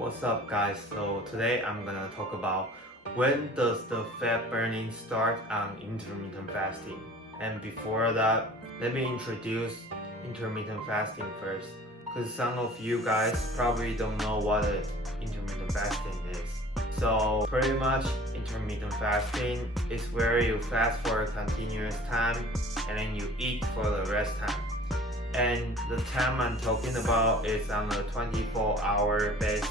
What's up guys? So today I'm gonna talk about when does the fat burning start on intermittent fasting. And before that, let me introduce intermittent fasting first, because some of you guys probably don't know what intermittent fasting is. So pretty much intermittent fasting is where you fast for a continuous time and then you eat for the rest time. And the time I'm talking about is on a 24-hour basis.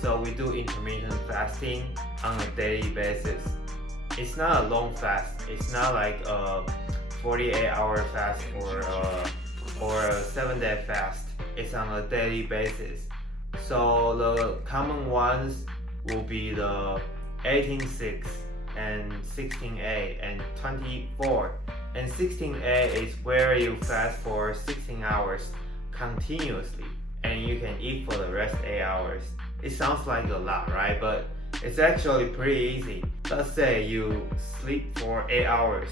So we do intermittent fasting on a daily basis. It's not a long fast. It's not like a 48-hour fast or a 7-day fast. It's on a daily basis. So the common ones will be the 18-6 and 16-8 and 24. And 16A is where you fast for 16 hours continuously and you can eat for the rest 8 hours. It sounds like a lot, right? But it's actually pretty easy. Let's say you sleep for 8 hours,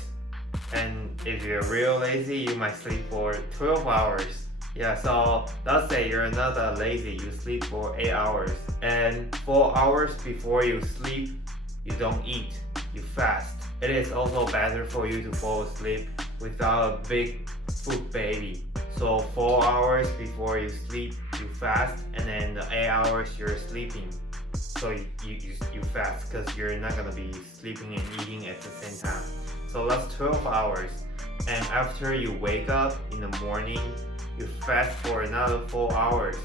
and if you're real lazy, you might sleep for 12 hours. Yeah, so let's say you're not that lazy, you sleep for 8 hours, and 4 hours before you sleep, you don't eat, you fast. It is also better for you to fall asleep without a big food baby. So 4 hours before you sleep, you fast, and then the 8 hours you're sleeping. So you fast because you're not gonna be sleeping and eating at the same time. So that's 12 hours. And after you wake up in the morning, you fast for another 4 hours.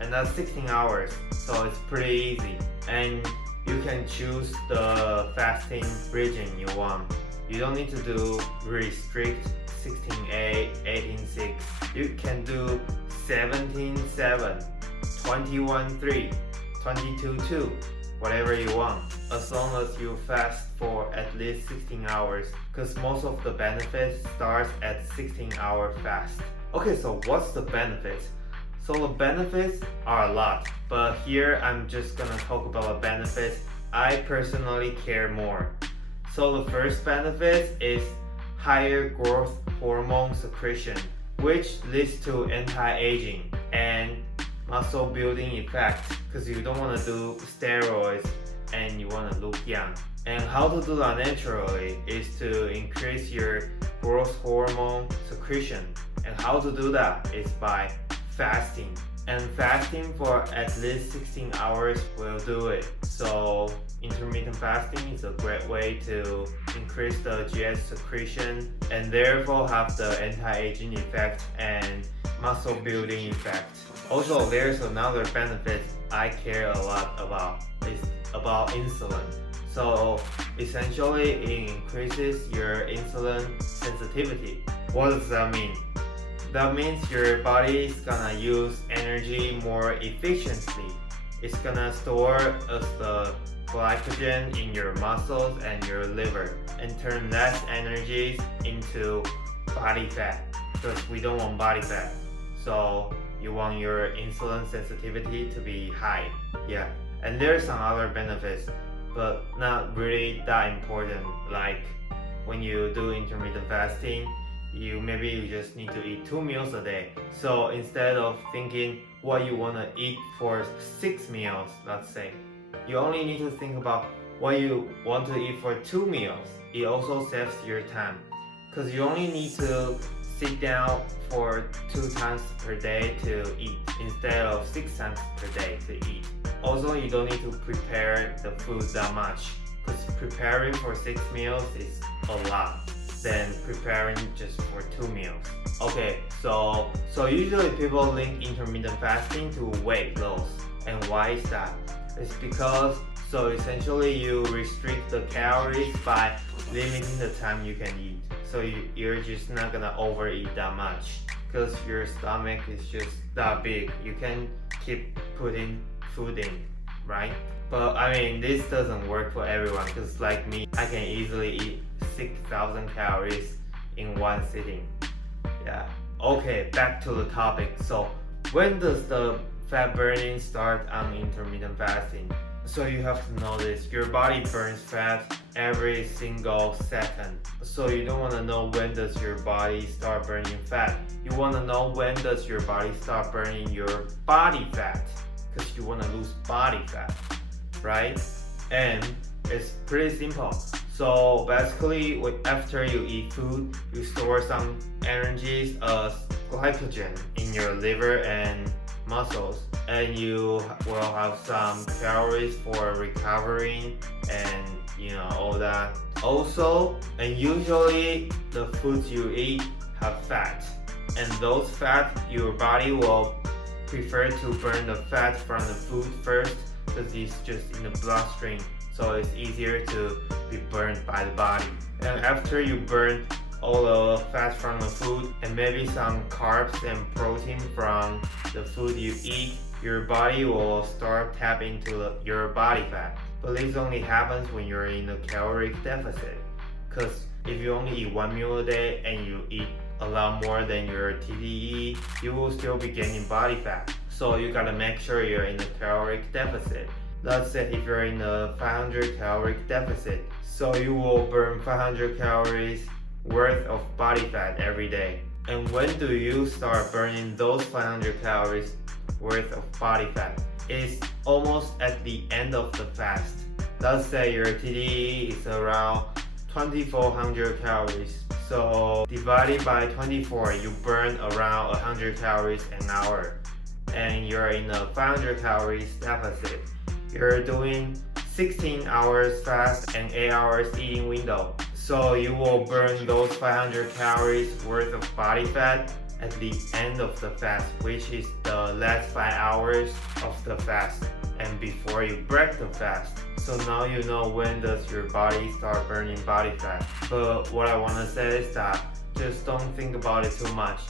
And that's 16 hours. So it's pretty easy. And you can choose the fasting region you want. You don't need to do really strict 16-8, 18-6. You can do 17-7, 21-3, 22-2, whatever you want, as long as you fast for at least 16 hours, because most of the benefits starts at 16-hour fast. Okay, so what's the benefits? So the benefits are a lot, but here I'm just gonna talk about the benefits I personally care more. So the first benefit is higher growth hormone secretion, which leads to anti-aging and muscle building effect, because you don't want to do steroids and you want to look young. And how to do that naturally is to increase your growth hormone secretion. And how to do that is by fasting. And fasting for at least 16 hours will do it. So intermittent fasting is a great way to increase the GH secretion and therefore have the anti-aging effect and muscle building effect. Also, there's another benefit I care a lot about. It's about insulin. So essentially it increases your insulin sensitivity. What does that mean? That means your body is gonna use energy more efficiently. It's gonna store as the glycogen in your muscles and your liver and turn less energy into body fat, because we don't want body fat. So you want your insulin sensitivity to be high. Yeah, and there's some other benefits, but not really that important. Like when you do intermittent fasting, maybe you just need to eat 2 meals a day. So instead of thinking what you want to eat for 6 meals, let's say, you only need to think about what you want to eat for 2 meals. It also saves your time, because you only need to sit down for 2 times per day to eat instead of 6 times per day to eat. Also, you don't need to prepare the food that much, because preparing for 6 meals is a lot than preparing just for 2 meals. Okay, so usually people link intermittent fasting to weight loss. And why is that? It's because, so essentially you restrict the calories by limiting the time you can eat. So you're just not gonna overeat that much, because your stomach is just that big. You can keep putting food in, right? But I mean, this doesn't work for everyone, because like me, I can easily eat 6,000 calories in one sitting. Yeah. Okay, back to the topic. So when does the fat burning start on intermittent fasting? So you have to know this. Your body burns fat every single second. So you don't want to know when does your body start burning fat. You want to know when does your body start burning your body fat. because you want to lose body fat, right? And it's pretty simple. So basically, after you eat food, you store some energies as glycogen in your liver and muscles, and you will have some calories for recovering and all that. Also, and usually the foods you eat have fat, and those fat your body will prefer to burn the fat from the food first because it's just in the bloodstream, so it's easier to be burned by the body. And after you burn all the fat from the food and maybe some carbs and protein from the food you eat, your body will start tapping into your body fat. But this only happens when you're in a caloric deficit, because if you only eat one meal a day and you eat a lot more than your TDE, you will still be gaining body fat. So you gotta make sure you're in a caloric deficit. Let's say if you're in a 500 caloric deficit, so you will burn 500 calories worth of body fat every day. And when do you start burning those 500 calories worth of body fat? It's almost at the end of the fast. Let's say your TDE is around 2400 calories. So divided by 24, you burn around 100 calories an hour. And you're in a 500 calories deficit. You're doing 16 hours fast and 8 hours eating window. So you will burn those 500 calories worth of body fat at the end of the fast, which is the last 5 hours of the fast and before you break the fast. So now you know when does your body start burning body fat. But what I want to say is that just don't think about it too much.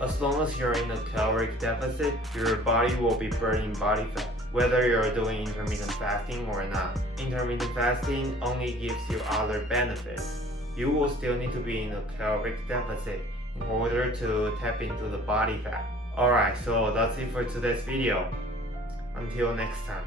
As long as you're in a caloric deficit, your body will be burning body fat, whether you're doing intermittent fasting or not. Intermittent fasting only gives you other benefits. You will still need to be in a caloric deficit in order to tap into the body fat. Alright, so that's it for today's video. Until next time.